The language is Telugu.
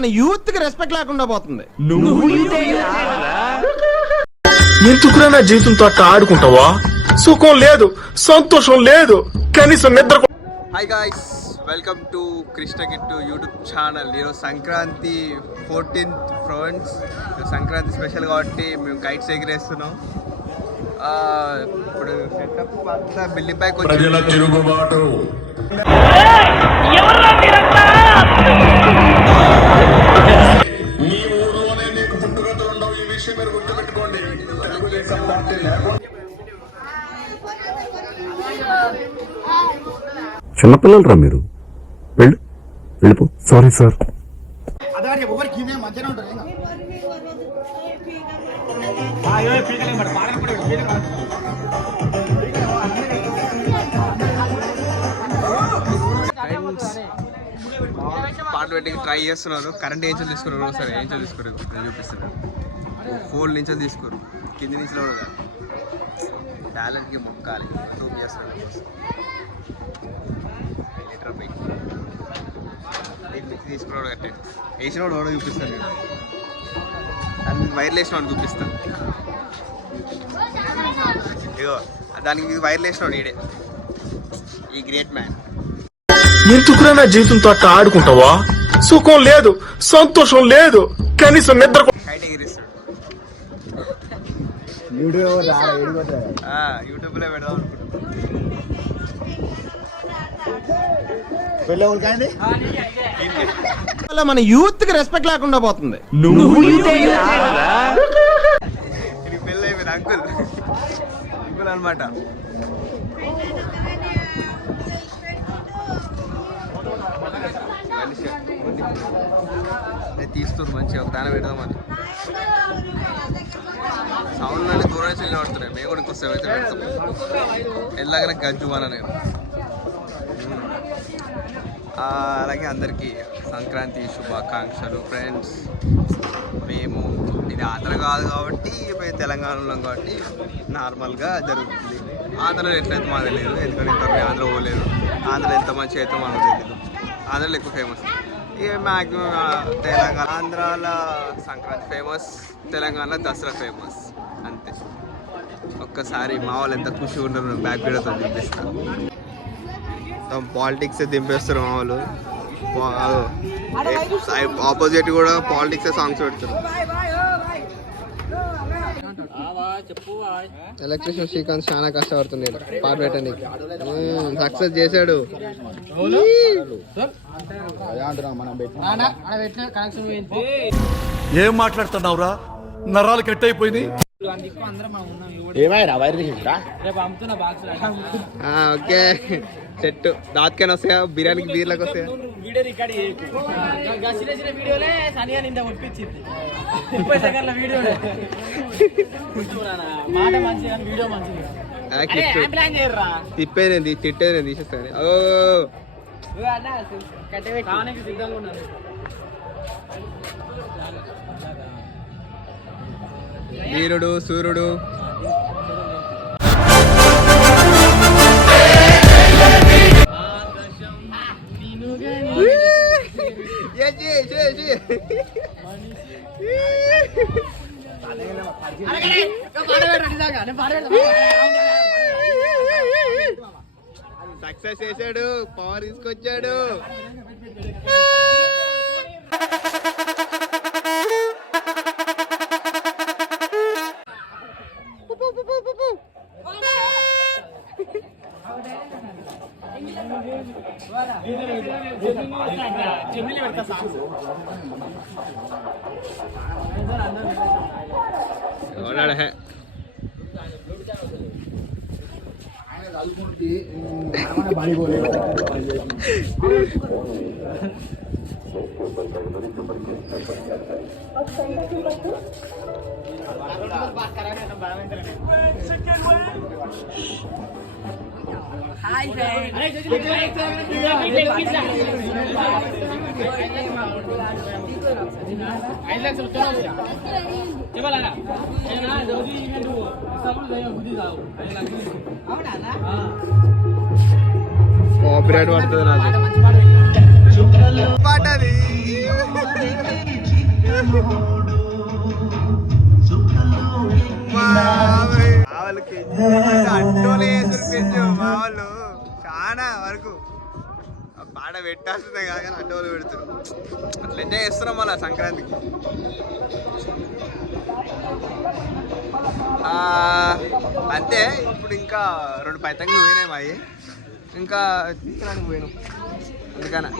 మన యూత్ కి రెస్పెక్ట్ లేకుండా పోతుంది. ఎందుకురా నా జీవితంతో అట్లా ఆడుకుంటావా? సుఖం లేదు, సంతోషం లేదు, కనీసం నిద్ర. Hi guys, welcome to Krishna Kittu YouTube channel. ఈరోజు Sankranti 14th friends. Sankranti special కాబట్టి మేము కైట్స్ ఎగిరేస్తున్నాం. ఇప్పుడు సెటప్ అంతా బిల్డింగ్ పైకి వచ్చి తిరుగుబాటు. మీ ఊర్లోనే నీకు పుట్టుగతులుండవు, ఈ విషయం మీరు గుర్తుపెట్టుకోండి. తెలుగుదేశం పార్టీ చిన్నపిల్లలరా మీరు, వెళ్ళిపో. Sorry sir. పాటలు పెట్టి ట్రై చేస్తున్నారు. కరెంట్ ఏంచో తీసుకున్నారు, సరే ఏంచో తీసుకున్నారు, నేను చూపిస్తున్నాను. 4 నుంచి తీసుకోరు, కింది నుంచి కూడా కాదు. టాలెంట్కి మొక్కాలి, ప్రూవ్ చేస్తున్నారు. లీటర్ బైక్ తీసుకున్నాడు కట్టే వేసిన వాడు కూడా చూపిస్తాను నేను. దానికి వైర్లు వేసిన వాడు చూపిస్తాను. ఇగో దానికి మీద వైర్లు వేసినాడు ఈడే, ఈ గ్రేట్ మ్యాన్. ఎందుకురా నా జీవితంతో అట్లా ఆడుకుంటావా? సుఖం లేదు, సంతోషం లేదు, కనీసం నిద్ర. కైట్ ఎగిరిస్తాడు. యూట్యూబ్లో పెడదాం వల్ల మన యూత్ కి రెస్పెక్ట్ లేకుండా పోతుంది. ఇది పెళ్ళి అయిపోయింది. అంకుల్ అనమాట. తీస్తున్నారు మంచిగా, ఒక దాన పెడదామని. సౌండ్లని దూరం నుంచి నిలబడుతున్నాయి. మేము కూడా ఇంకొస్తే అయితే పెడతాం. ఎలాగైనా గజ్జు అన నేను. అలాగే అందరికీ సంక్రాంతి శుభాకాంక్షలు ఫ్రెండ్స్. మేము ఇది ఆంధ్ర కాదు కాబట్టి, మేము తెలంగాణలో ఉన్నాం కాబట్టి నార్మల్గా జరుగుతుంది. ఆంధ్రలో ఎట్లయితే మాకు తెలియదు, ఎందుకంటే ఇంతవరకు ఆంధ్ర పోలేదు. ఆంధ్ర ఎంత మంచి అయితే మనకు తెలియదు. ఆంధ్రలో ఎక్కువ ఫేమస్. ఇక మ్యాక్సిమం తెలంగాణ, ఆంధ్రాలో సంక్రాంతి ఫేమస్, తెలంగాణలో దసరా ఫేమస్, అంతే. ఒక్కసారి మా వాళ్ళు ఎంత ఖుషిగా ఉంటారు, బ్యాక్ వీడియోతో చూపిస్తాను. పాలిటిక్స్ దింపేస్తారు మా వాళ్ళు. ఆపోజిట్ కూడా పాలిటిక్స్ సాంగ్స్ పెడతారు. ఎలక్ట్రీషియన్ శ్రీకాంత్ చాలా కష్టపడుతుంది పాట పెట్టడానికి. సక్సెస్ చేశాడు. ఏం మాట్లాడుతున్నావురా? నరాలు కట్ అయిపోయింది. Okay set. దానికైనా వస్తాయా? బిర్యానీకి బీర్లకు వస్తాయా? తిప్పేది తిట్టేది నేను తీసేస్తాను. వీరుడు సూర్యుడు సక్సెస్ చేశాడు, పవర్ తీసుకొచ్చాడు. కాపీరైట్ పడుతుంది నాకు పాట అది. వరకు ఆ పాట పెట్టాల్సిందే కాదు కానీ అడ్డోలు పెడుతున్నారు. అట్లా ఎంజాయ్ చేస్తున్నాం మళ్ళీ సంక్రాంతికి. అంతే. ఇప్పుడు ఇంకా 2 పైతంగులు పోయినాయి మావి, ఇంకా తీసుకురానికి పోయినాం అందుకనే.